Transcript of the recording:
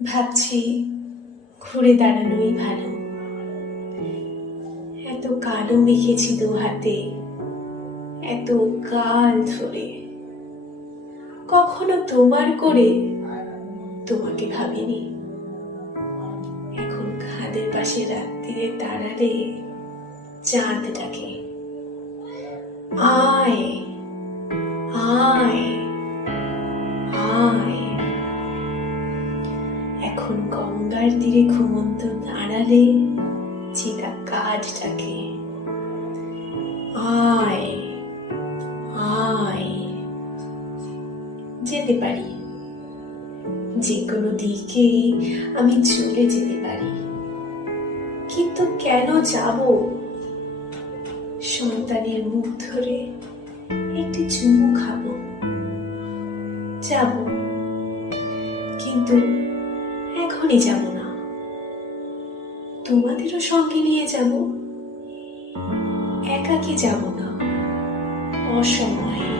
ভাবছি ঘুরে দাঁড়ানোই ভালো। এত কালো মেখেছি দু হাতে, এত কাল ধরে, কখনো তোমার করে তোমাকে ভাবিনি। এখন খাদের পাশে রাত্রিরে তারারে চাঁদ ডাকে, আয় আয় আয়। এখন গঙ্গার তীরে ঘুমন্ত দাঁড়ালে চিতা কাঠ ডাকে, আয় আয়। যেতে পারি যে কোনো দিকে, আমি চলে যেতে পারি, কিন্তু কেন যাব? সন্তানের মুখ ধরে একটি চুমু খাবো, যাব, কিন্তু এখনই যাব না। তোমাদেরও সঙ্গে নিয়ে যাব, একাকে যাব না, অসময়ে।